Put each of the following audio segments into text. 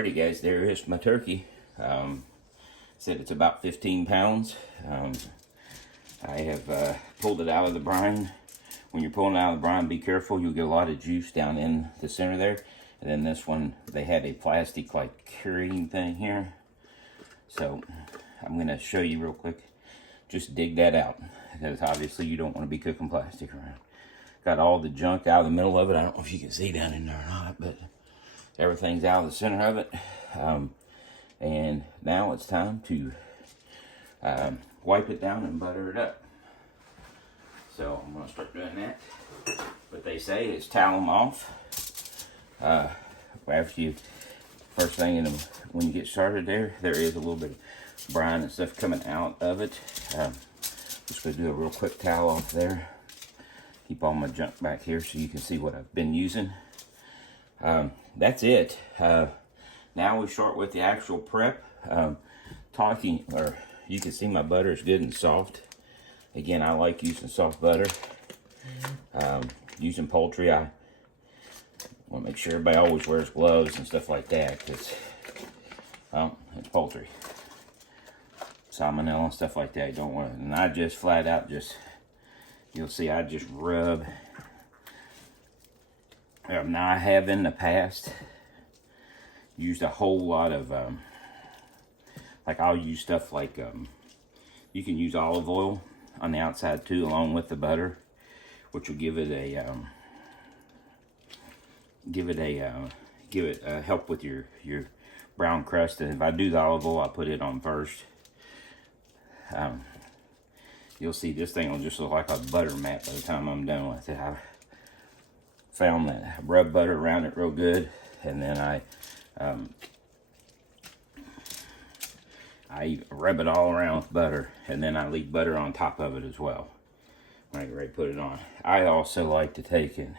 Alrighty guys, there is my turkey. Said it's about 15 pounds. I have pulled it out of the brine. When you're pulling it out of the brine, be careful. You'll get a lot of juice down in the center there. And then this one, they had a plastic like curing thing here. So I'm gonna show you real quick. Just dig that out, because obviously you don't want to be cooking plastic around. Got all the junk out of the middle of it. I don't know if you can see down in there or not, but everything's out of the center of it. And now it's time to wipe it down and butter it up. So I'm going to start doing that. But they say it's towel them off. After you, first thing when you get started there is a little bit of brine and stuff coming out of it. Just going to do a real quick towel off there. Keep all my junk back here so you can see what I've been using. That's it. Now we start with the actual prep. You can see my butter is good and soft. Again, I like using soft butter. Using poultry, I want to make sure everybody always wears gloves and stuff like that, because it's poultry. Salmonella and stuff like that, you don't want it. And I just flat out you'll see I just rub. Now I have in the past used a whole lot of, like I'll use stuff like, you can use olive oil on the outside too, along with the butter, which will give it a help with your brown crust. And if I do the olive oil, I put it on first. You'll see this thing will just look like a butter mat by the time I'm done with it. I found that I rub butter around it real good, and then I rub it all around with butter, and then I leave butter on top of it as well when I get ready to put it on. I also like to take and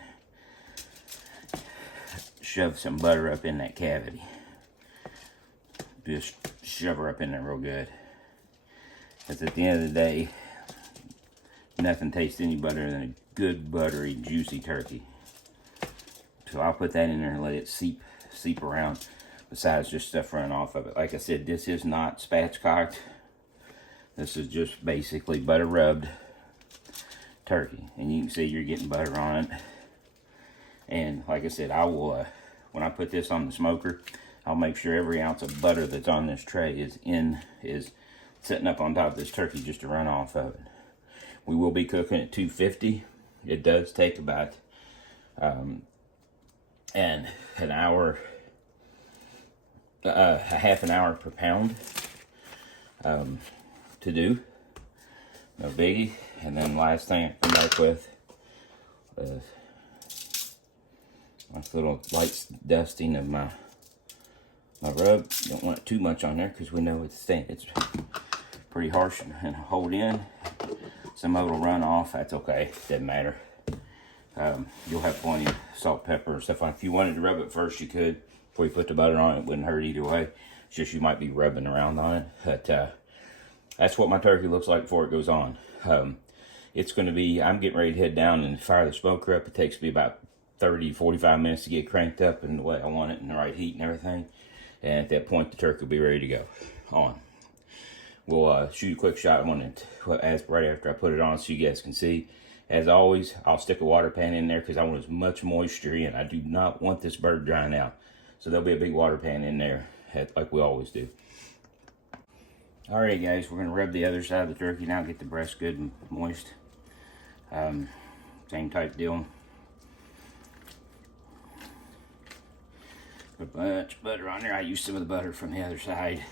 shove some butter up in that cavity. Just shove her up in there real good. Because at the end of the day, nothing tastes any better than a good, buttery, juicy turkey. So I'll put that in there and let it seep around, besides just stuff running off of it. Like I said, this is not spatchcocked. This is just basically butter rubbed turkey. And you can see you're getting butter on it. And like I said, I will, when I put this on the smoker, I'll make sure every ounce of butter that's on this tray is sitting up on top of this turkey just to run off of it. We will be cooking at 250. It does take about and an hour, a half an hour per pound to do. No biggie. And then last thing I come back with is nice little light dusting of my rub. Don't want too much on there because we know it's pretty harsh and hold in. Some of it will run off. That's okay. Doesn't matter. You'll have plenty of salt, pepper, and stuff. If you wanted to rub it first, you could. Before you put the butter on it, wouldn't hurt either way. It's just you might be rubbing around on it. But that's what my turkey looks like before it goes on. It's going to be, I'm getting ready to head down and fire the smoker up. It takes me about 30, 45 minutes to get cranked up in the way I want it, in the right heat and everything. And at that point, the turkey will be ready to go on. We'll shoot a quick shot on it right after I put it on so you guys can see. As always, I'll stick a water pan in there because I want as much moisture in. I do not want this bird drying out. So there'll be a big water pan in there, like we always do. Alright guys, we're going to rub the other side of the turkey now, get the breast good and moist. Same type deal. Put a bunch of butter on there. I used some of the butter from the other side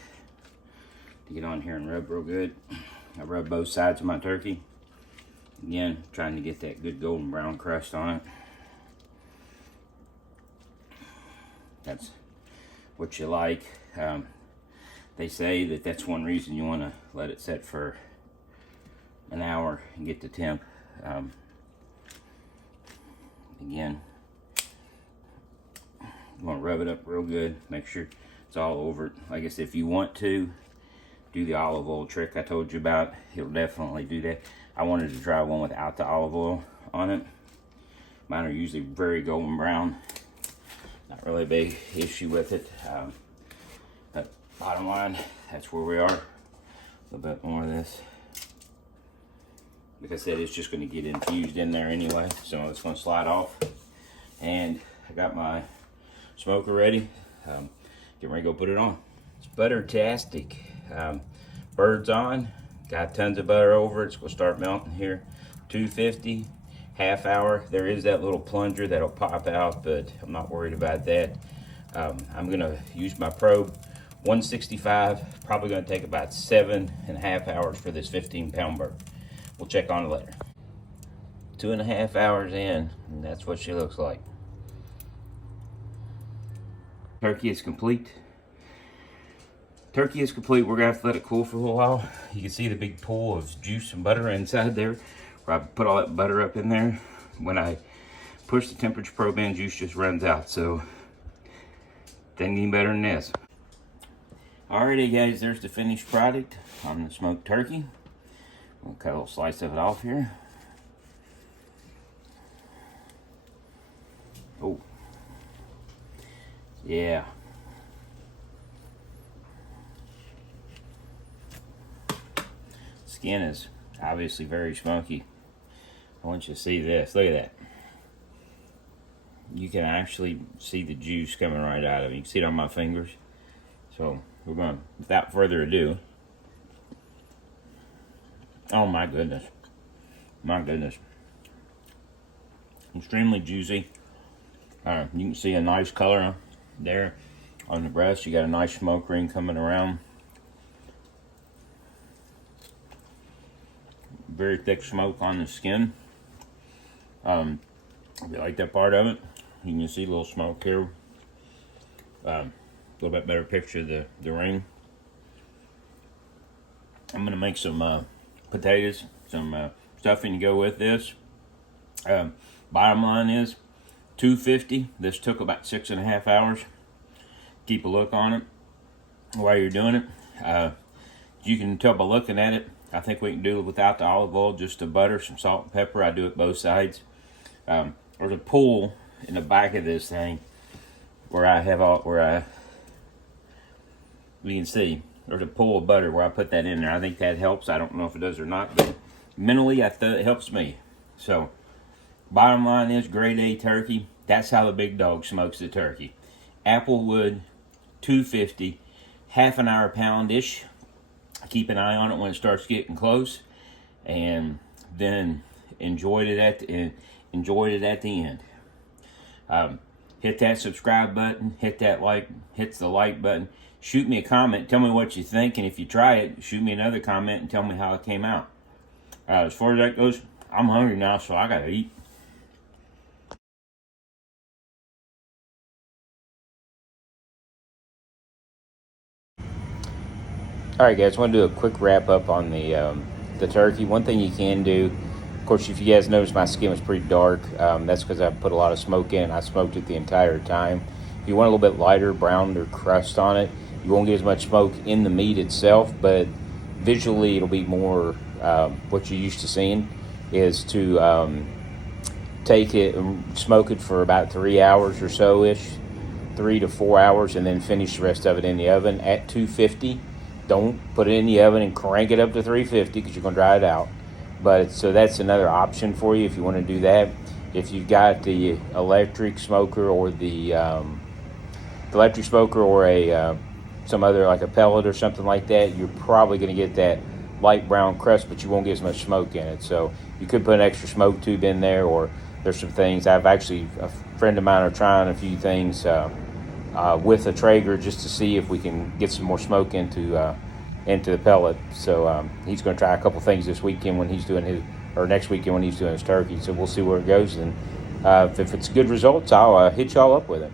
to get on here and rub real good. I rub both sides of my turkey. Again, trying to get that good golden brown crust on it. That's what you like. They say that that's one reason you want to let it set for an hour and get the temp. Again, you want to rub it up real good. Make sure it's all over it. Like I said, if you want to do the olive oil trick I told you about, it'll definitely do that. I wanted to try one without the olive oil on it. Mine are usually very golden brown. Not really a big issue with it. But bottom line, that's where we are. A little bit more of this. Like I said, it's just going to get infused in there anyway, so it's going to slide off. And I got my smoker ready. Getting ready to go put it on. It's butter-tastic. Bird's on. Got tons of butter over it. It's going to start melting here. 250, half hour. There is that little plunger that'll pop out, but I'm not worried about that. I'm going to use my probe. 165. Probably going to take about 7.5 hours for this 15-pound bird. We'll check on it later. 2.5 hours in, and that's what she looks like. Turkey is complete. Turkey is complete. We're gonna have to let it cool for a little while. You can see the big pool of juice and butter inside there, where I put all that butter up in there. When I push the temperature probe in, juice just runs out. So, doesn't get any better than this. Alrighty guys, there's the finished product on the smoked turkey. We'll cut a little slice of it off here. Oh. Yeah. Skin is obviously very smoky. I want you to see this. Look at that. You can actually see the juice coming right out of it. You can see it on my fingers. So we're going to, without further ado. Oh my goodness. My goodness. Extremely juicy. You can see a nice color there on the breast. You got a nice smoke ring coming around. Very thick smoke on the skin. If you like that part of it, you can see a little smoke here. A little bit better picture of the ring. I'm going to make some potatoes, some stuffing to go with this. Bottom line is 250. This took about 6.5 hours. Keep a look on it while you're doing it. You can tell by looking at it. I think we can do it without the olive oil, just the butter, some salt and pepper. I do it both sides. There's a pool in the back of this thing where I have you can see there's a pool of butter where I put that in there. I think that helps. I don't know if it does or not, but mentally it helps me. So bottom line is grade A turkey. That's how the big dog smokes the turkey. Applewood, 250, half an hour pound-ish. Keep an eye on it when it starts getting close, and then enjoyed it at the end. Hit that subscribe button, hit the like button. Shoot me a comment, tell me what you think, and if you try it, shoot me another comment and tell me how it came out. As far as that goes, I'm hungry now, so I gotta eat. Alright guys, I want to do a quick wrap up on the turkey. One thing you can do, of course, if you guys notice my skin was pretty dark, that's because I put a lot of smoke in. I smoked it the entire time. If you want a little bit lighter, brown or crust on it, you won't get as much smoke in the meat itself, but visually it'll be more what you're used to seeing, is to take it and smoke it for about 3 hours or so-ish, 3 to 4 hours, and then finish the rest of it in the oven at 250. Don't put it in the oven and crank it up to 350 because you're going to dry it out. But so that's another option for you if you want to do that. If you've got the electric smoker or the electric smoker or a some other like a pellet or something like that, you're probably going to get that light brown crust, but you won't get as much smoke in it. So you could put an extra smoke tube in there, or there's some things. A friend of mine are trying a few things with a Traeger just to see if we can get some more smoke into the pellet. So he's going to try a couple things this weekend when he's doing next weekend when he's doing his turkey. So we'll see where it goes, and if it's good results, I'll hit y'all up with it.